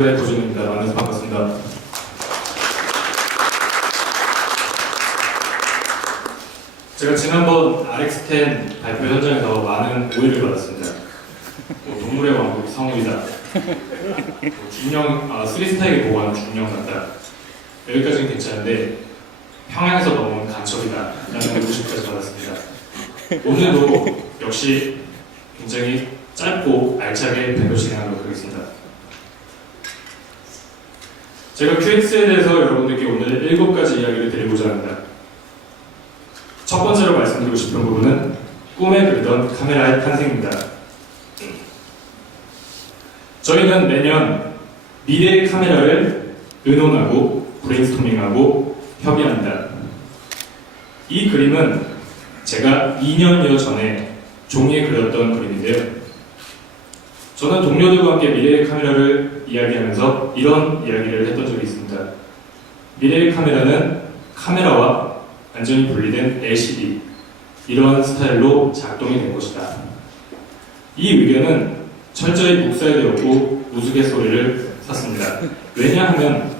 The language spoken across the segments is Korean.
네, 도준입니다. 만나서 반갑습니다. 제가 지난번 RX10 발표 현장에서 많은 오해를 받았습니다. 동물의 왕국 성우이다. 준영, 3스타에게 보고하는 준영 같다. 여기까지는 괜찮은데 평양에서 넘어온 간첩이다. 라는 고식까지 받았습니다. 오늘도 역시 굉장히 짧고 알차게 발표 진행하도록 하겠습니다. 제가 QX에 대해서 여러분들께 오늘 7가지 이야기를 드리고자 합니다. 첫 번째로 말씀드리고 싶은 부분은 꿈에 그리던 카메라의 탄생입니다. 저희는 매년 미래의 카메라를 의논하고 브레인스토밍하고 협의합니다. 이 그림은 제가 2년여 전에 종이에 그렸던 그림인데요. 저는 동료들과 함께 미래의 카메라를 이야기하면서 이런 이야기를 했던 적이 있습니다. 미래의 카메라는 카메라와 완전히 분리된 LCD, 이러한 스타일로 작동이 된 것이다. 이 의견은 철저히 묵살되었고 우스갯소리를 샀습니다. 왜냐하면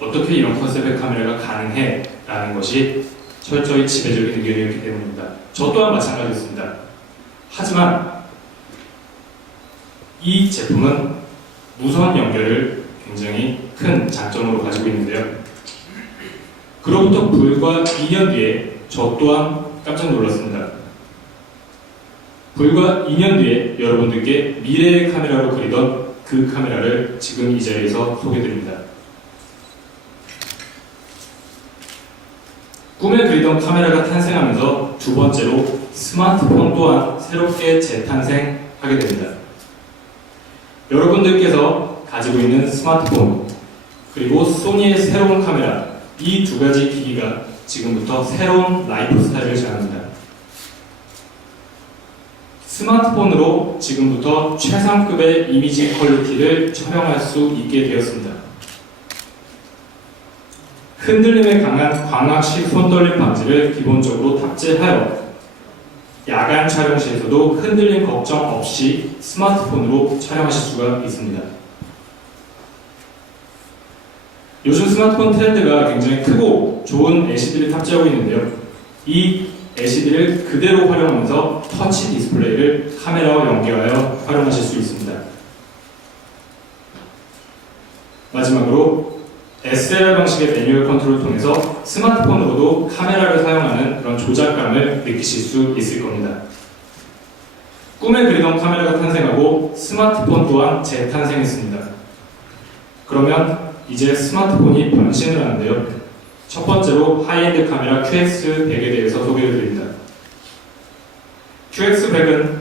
어떻게 이런 컨셉의 카메라가 가능해? 라는 것이 철저히 지배적인 의견이었기 때문입니다. 저 또한 마찬가지였습니다. 하지만 이 제품은 무선 연결을 굉장히 큰 장점으로 가지고 있는데요. 그로부터 불과 2년 뒤에 저 또한 깜짝 놀랐습니다. 불과 2년 뒤에 여러분들께 미래의 카메라로 그리던 그 카메라를 지금 이 자리에서 소개드립니다. 꿈에 그리던 카메라가 탄생하면서 두 번째로 스마트폰 또한 새롭게 재탄생하게 됩니다. 여러분들께서 가지고 있는 스마트폰 그리고 소니의 새로운 카메라, 이 두 가지 기기가 지금부터 새로운 라이프 스타일을 제안합니다. 스마트폰으로 지금부터 최상급의 이미지 퀄리티를 촬영할 수 있게 되었습니다. 흔들림에 강한 광학식 손떨림 방지를 기본적으로 탑재하여 야간 촬영 시에서도 흔들림 걱정 없이 스마트폰으로 촬영하실 수가 있습니다. 요즘 스마트폰 트렌드가 굉장히 크고 좋은 LCD를 탑재하고 있는데요. 이 LCD를 그대로 활용하면서 터치 디스플레이를 카메라와 연계하여 활용하실 수 있습니다. 마지막으로 SLR 방식의 매뉴얼 컨트롤을 통해서 스마트폰으로도 카메라를 사용하는 그런 조작감을 느끼실 수 있을 겁니다. 꿈에 그리던 카메라가 탄생하고 스마트폰 또한 재탄생했습니다. 그러면 이제 스마트폰이 변신을 하는데요. 첫 번째로 하이엔드 카메라 QX100에 대해서 소개를 드립니다. QX100은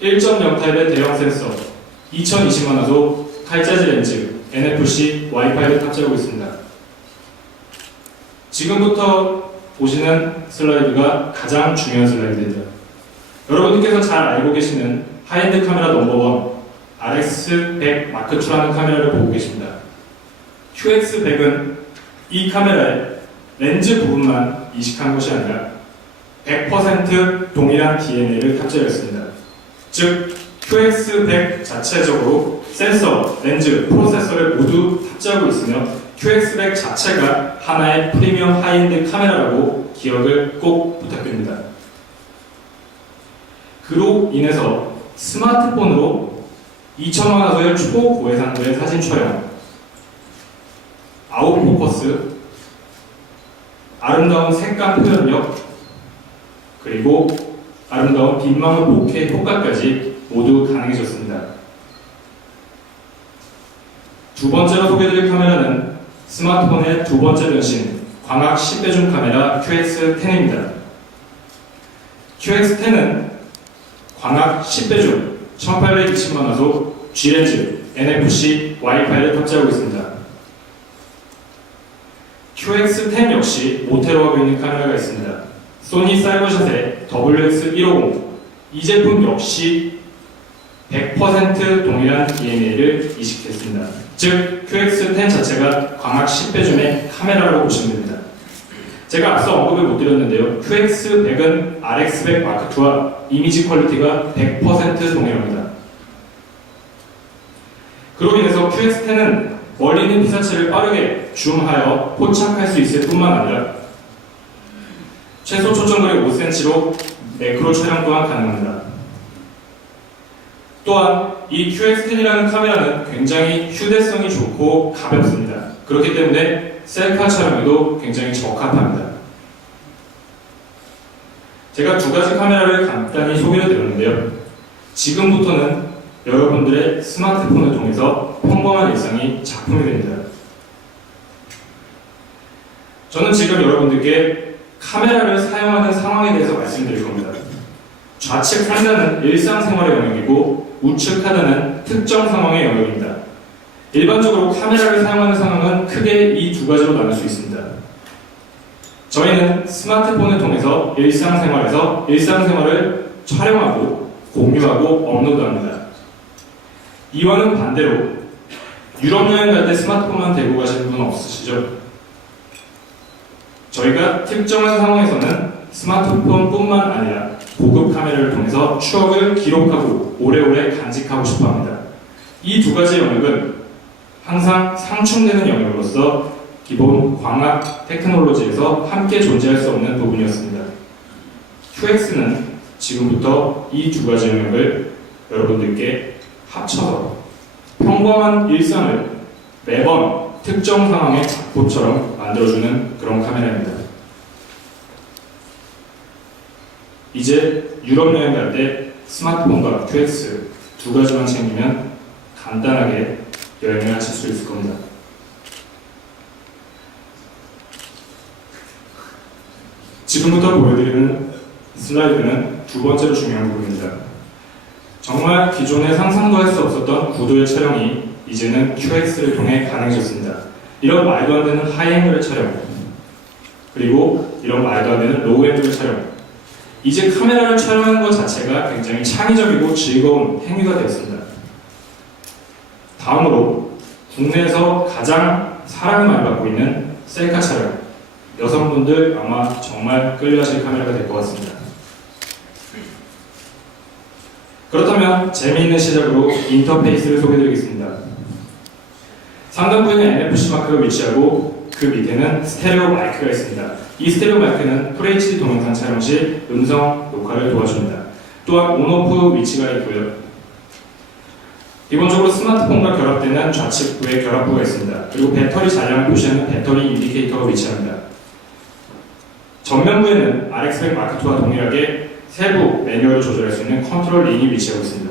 1.0 타입의 대형 센서, 2020만 화소, 칼자지 렌즈, NFC, 와이파이를 탑재하고 있습니다. 지금부터 보시는 슬라이드가 가장 중요한 슬라이드입니다. 여러분들께서 잘 알고 계시는 하이엔드 카메라 넘버원 RX100 마크2라는 카메라를 보고 계십니다. QX100은 이 카메라에 렌즈 부분만 이식한 것이 아니라 100% 동일한 DNA를 탑재했습니다. 즉, QX100 자체적으로 센서, 렌즈, 프로세서를 모두 탑재하고 있으며 QX100 자체가 하나의 프리미엄 하이엔드 카메라라고 기억을 꼭 부탁드립니다. 그로 인해서 스마트폰으로 2000만 화소의 초고해상도의 사진 촬영, 아웃포커스, 아름다운 색감 표현력, 그리고 아름다운 빛망의 bokeh 효과까지 모두 가능해졌습니다. 두 번째로 소개드릴 카메라는 스마트폰의 두 번째 변신, 광학 10배줌 카메라 QX10입니다. QX10은 광학 10배줌, 1820만 화소, G렌즈, NFC, 와이파이를 탑재하고 있습니다. QX10 역시 모태로 하고 있는 카메라가 있습니다. 소니 사이버샷의 WX150, 이 제품 역시 100% 동일한 DNA를 이식했습니다. 즉, QX10 자체가 광학 10배줌의 카메라라고 보시면 됩니다. 제가 앞서 언급을 못 드렸는데요. QX100은 RX100 마크2와 이미지 퀄리티가 100% 동일합니다. 그로 인해서 QX10은 멀리 있는 피사체를 빠르게 줌하여 포착할 수 있을 뿐만 아니라 최소 초점거리 5cm로 매크로 촬영 또한 가능합니다. 또한 이 QX10이라는 카메라는 굉장히 휴대성이 좋고 가볍습니다. 그렇기 때문에 셀카 촬영에도 굉장히 적합합니다. 제가 두 가지 카메라를 간단히 소개해 드렸는데요. 지금부터는 여러분들의 스마트폰을 통해서 평범한 일상이 작품이 됩니다. 저는 지금 여러분들께 카메라를 사용하는 상황에 대해서 말씀드릴 겁니다. 좌측 하단은 일상생활의 영역이고 우측 하단은 특정 상황의 영역입니다. 일반적으로 카메라를 사용하는 상황은 크게 이 두 가지로 나눌 수 있습니다. 저희는 스마트폰을 통해서 일상생활에서 일상생활을 촬영하고 공유하고 업로드합니다. 이와는 반대로 유럽 여행 갈 때 스마트폰만 들고 가시는 분 없으시죠? 저희가 특정한 상황에서는 스마트폰뿐만 아니라 고급 카메라를 통해서 추억을 기록하고 오래오래 간직하고 싶어합니다. 이 두 가지 영역은 항상 상충되는 영역으로서 기본 광학 테크놀로지에서 함께 존재할 수 없는 부분이었습니다. QX는 지금부터 이 두 가지 영역을 여러분들께 합쳐서 평범한 일상을 매번 특정 상황의 작품처럼 만들어주는 그런 카메라입니다. 이제 유럽 여행 갈 때 스마트폰과 QX 두 가지만 챙기면 간단하게 여행을 하실 수 있을 겁니다. 지금부터 보여드리는 슬라이드는 두 번째로 중요한 부분입니다. 정말 기존에 상상도 할 수 없었던 구도의 촬영이 이제는 QX를 통해 가능해졌습니다. 이런 말도 안 되는 하이앵글 촬영, 그리고 이런 말도 안 되는 로우앵글 촬영, 이제 카메라를 촬영하는 것 자체가 굉장히 창의적이고 즐거운 행위가 되었습니다. 다음으로 국내에서 가장 사랑을 많이 받고 있는 셀카 촬영, 여성분들 아마 정말 끌려하실 카메라가 될 것 같습니다. 그렇다면 재미있는 시작으로 인터페이스를 소개해드리겠습니다. 상단부에는 NFC 마크가 위치하고 그 밑에는 스테레오 마이크가 있습니다. 이 스테레오 마이크는 FHD 동영상 촬영 시 음성 녹화를 도와줍니다. 또한 온오프 위치가 있고요. 기본적으로 스마트폰과 결합되는 좌측부에 결합부가 있습니다. 그리고 배터리 잔량을 표시하는 배터리 인디케이터가 위치합니다. 전면부에는 RX100 마크2와 동일하게 세부 매뉴얼을 조절할 수 있는 컨트롤 링이 위치하고 있습니다.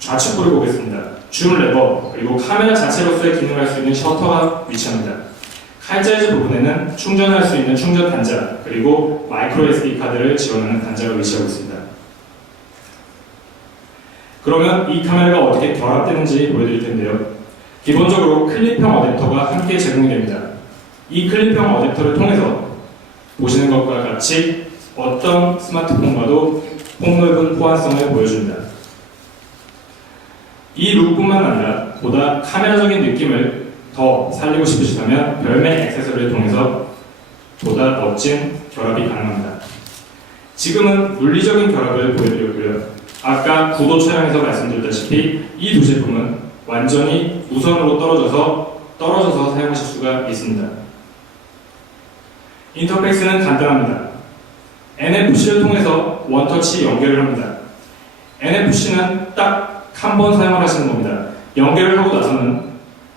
좌측부를 보겠습니다. 줌 레버, 그리고 카메라 자체로서의 기능을 할 수 있는 셔터가 위치합니다. 칼자이즈 부분에는 충전할 수 있는 충전 단자, 그리고 마이크로 SD 카드를 지원하는 단자가 위치하고 있습니다. 그러면 이 카메라가 어떻게 결합되는지 보여드릴 텐데요. 기본적으로 클립형 어댑터가 함께 제공이 됩니다. 이 클립형 어댑터를 통해서 보시는 것과 같이 어떤 스마트폰과도 폭넓은 호환성을 보여줍니다. 이 룩뿐만 아니라 보다 카메라적인 느낌을 더 살리고 싶으시다면 별매 액세서리를 통해서 보다 멋진 결합이 가능합니다. 지금은 물리적인 결합을 보여드렸고요. 아까 구도 촬영에서 말씀드렸다시피 이 두 제품은 완전히 무선으로 떨어져서 사용하실 수가 있습니다. 인터페이스는 간단합니다. NFC를 통해서 원터치 연결을 합니다. NFC는 딱 한 번 사용을 하시는 겁니다. 연결을 하고 나서는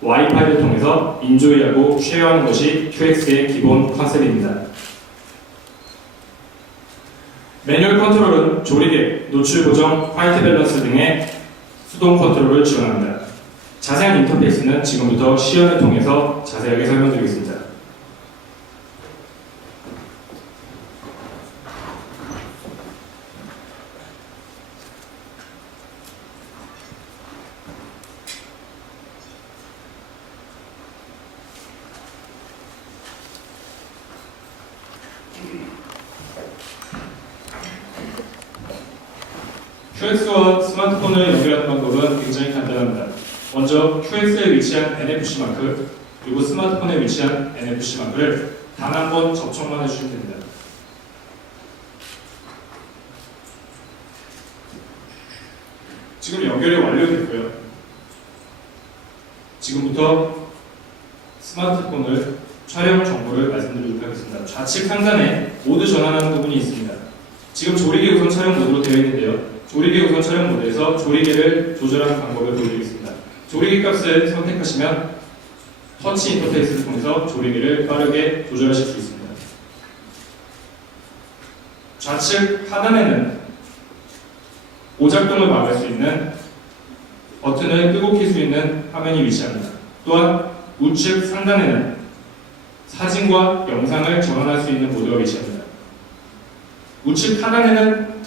와이파이를 통해서 인조이하고 쉐어하는 것이 QX의 기본 컨셉입니다. 매뉴얼 컨트롤은 조리개, 노출 고정, 화이트 밸런스 등의 수동 컨트롤을 지원합니다. 자세한 인터페이스는 지금부터 시연을 통해서 자세하게 설명드리겠습니다. QX와 스마트폰을 연결하는 방법은 굉장히 간단합니다. 먼저 QX에 위치한 NFC 마크, 그리고 스마트폰에 위치한 NFC 마크를 단 한 번 접촉만 해주시면 됩니다. 지금 연결이 완료됐고요. 지금부터 스마트폰을 촬영 정보를 말씀드리도록 하겠습니다. 좌측 상단에 모드 전환하는 부분이 있습니다. 지금 조리개 우선 촬영 모드로 되어 있는데요. 조리개 우선 촬영 모드에서 조리개를 조절하는 방법을 보여드리겠습니다. 조리개 값을 선택하시면 터치 인터페이스를 통해서 조리개를 빠르게 조절하실 수 있습니다. 좌측 하단에는 오작동을 막을 수 있는 버튼을 끄고 켤 수 있는 화면이 위치합니다. 또한 우측 상단에는 사진과 영상을 전환할 수 있는 모드가 위치합니다. 우측 하단에는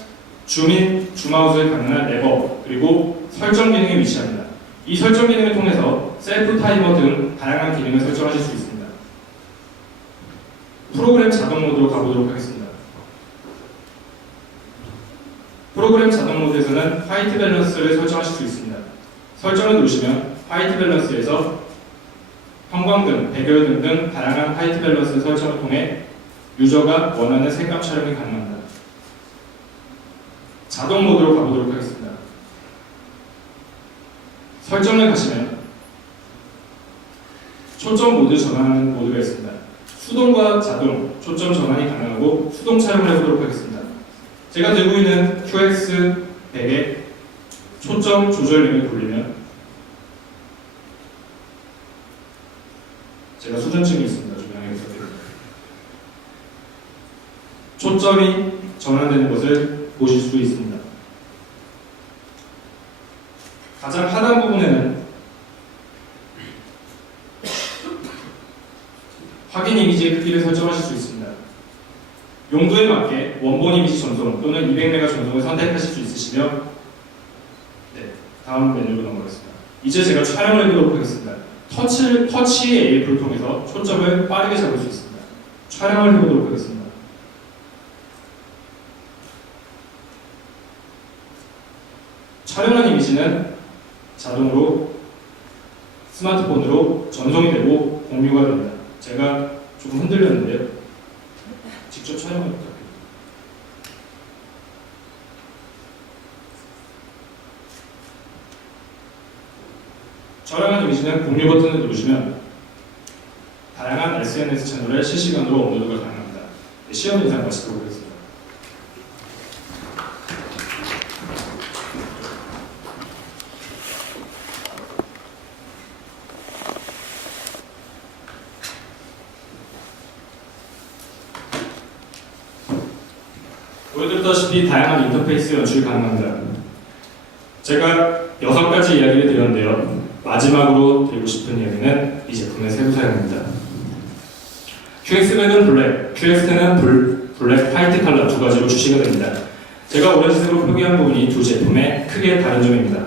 줌인, 줌아웃을 가능한 레버, 그리고 설정 기능이 위치합니다. 이 설정 기능을 통해서 셀프 타이머 등 다양한 기능을 설정하실 수 있습니다. 프로그램 자동 모드로 가보도록 하겠습니다. 프로그램 자동 모드에서는 화이트 밸런스를 설정하실 수 있습니다. 설정을 누르시면 화이트 밸런스에서 형광등, 배결등 등 다양한 화이트 밸런스 설정을 통해 유저가 원하는 색감 촬영이 가능합니다. 자동 모드로 가보도록 하겠습니다. 설정을 가시면 초점 모드 전환하는 모드가 있습니다. 수동과 자동, 초점 전환이 가능하고 수동 촬영을 해보도록 하겠습니다. 제가 들고 있는 QX100의 초점 조절 링을 돌리면 제가 수전증이 있습니다. 좀 양해해 주세요. 초점이 전환되는 것을 보실 수 있습니다. 가장 하단 부분에는 확인 이미지의 크기를 설정하실 수 있습니다. 용도에 맞게 원본 이미지 전송 또는 200메가 전송을 선택하실 수 있으시며 다음 메뉴로 넘어가겠습니다. 이제 제가 촬영을 해보도록 하겠습니다. 터치의 AF를 통해서 초점을 빠르게 잡을 수 있습니다. 촬영을 해보도록 하겠습니다. 촬영한 이미지는 자동으로 스마트폰으로 전송이 되고 공유가 됩니다. 제가 조금 흔들렸는데요. 직접 촬영을 부탁드립니다. 촬영한 이미지는 공유 버튼을 누르시면 다양한 SNS 채널에 실시간으로 업로드가 가능합니다. 시험 인상 마치도록 하겠습니다. 보여드렸다시피 다양한 인터페이스 연출이 가능합니다. 제가 6가지 이야기를 드렸는데요. 마지막으로 드리고 싶은 이야기는 이 제품의 세부 사양입니다. QX100은 블랙, QX10은 블랙, 화이트 컬러 두 가지로 출시가 됩니다. 제가 오렌지색으로 표기한 부분이 두 제품의 크게 다른 점입니다.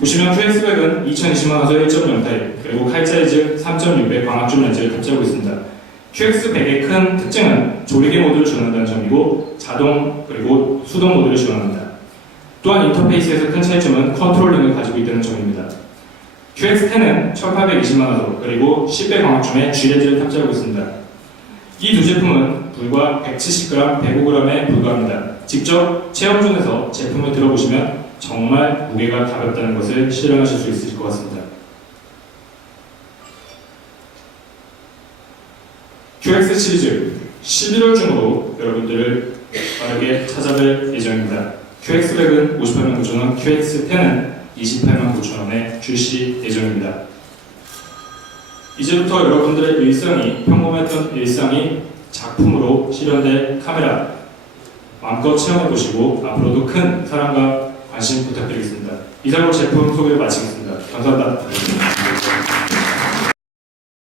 보시면 QX100은 2020년에서 1.0 타입, 그리고 칼 사이즈 3.6의 광학줌 렌즈를 탑재하고 있습니다. QX100의 큰 특징은 조리개 모드를 지원한다는 점이고 자동 그리고 수동 모드를 지원합니다. 또한 인터페이스에서 큰 차이점은 컨트롤링을 가지고 있다는 점입니다. QX10은 1820만화소 그리고 10배 광학줌의 G렌즈를 탑재하고 있습니다. 이 두 제품은 불과 170g, 105g에 불과합니다. 직접 체험 중에서 제품을 들어보시면 정말 무게가 가볍다는 것을 실현하실 수 있을 것 같습니다. QX 시리즈 11월 중으로 여러분들을 빠르게 찾아뵐 예정입니다. QX100은 58만 9천원, QX10은 28만 9천원에 출시 예정입니다. 이제부터 여러분들의 일상이, 평범했던 일상이 작품으로 실현될 카메라 마음껏 체험해보시고 앞으로도 큰 사랑과 관심 부탁드리겠습니다. 이상으로 제품 소개를 마치겠습니다. 감사합니다.